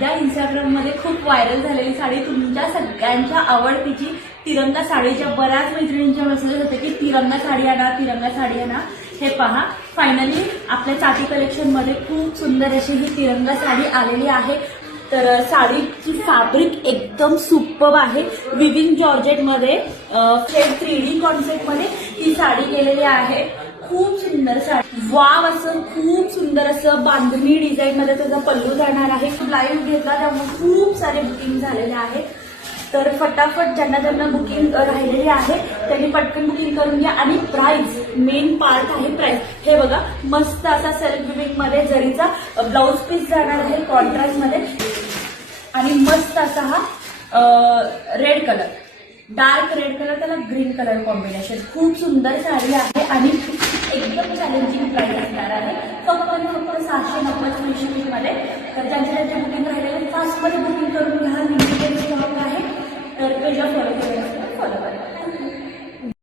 त्या इंस्टाग्राममध्ये खूप व्हायरल झालेली साडी, तुमच्या सगळ्यांच्या आवडतीची तिरंगा साडीच्या बऱ्याच मैत्रिणींच्या मेसेजेस होते की तिरंगा साडी आणा, तिरंगा साडी आणा. हे पहा, फायनली आपल्या चाटी कलेक्शनमध्ये खूप सुंदर अशी ही तिरंगा साडी आलेली आहे. तर साडीची फॅब्रिक एकदम सुपर्ब आहे. विविंग जॉर्जेटमध्ये 3D कॉन्सेप्टमध्ये ही साडी केलेली आहे. खूप सुंदर साडी, वाव असं खूप सुंदर असं बांधणी डिझाईन मध्ये त्याचा पल्लू जाणार आहे. लाईव्ह घेतला त्यामुळे खूप सारे बुकिंग झालेले आहे. तर फटाफट ज्यांना ज्यांना बुकिंग राहिलेली आहे त्यांनी पटकन बुकिंग करून घ्या. आणि प्राइस, मेन पार्ट आहे प्राइस. हे बघा, मस्त असा सेल्फ विविंग मध्ये जरीचा ब्लाउज पीस जाणार आहे कॉन्ट्रास्ट मध्ये. आणि मस्त असा हा red colour, dark red colour, त्याला ग्रीन कलर कॉम्बिनेशन. खूप सुंदर साडी आहे आणि एकदम चॅलेंजिंग प्राइस असणार आहे. फक्त 690 मध्ये. तर ज्यांच्या बुकिंग राहिलेले फास्टमध्ये बुकिंग करून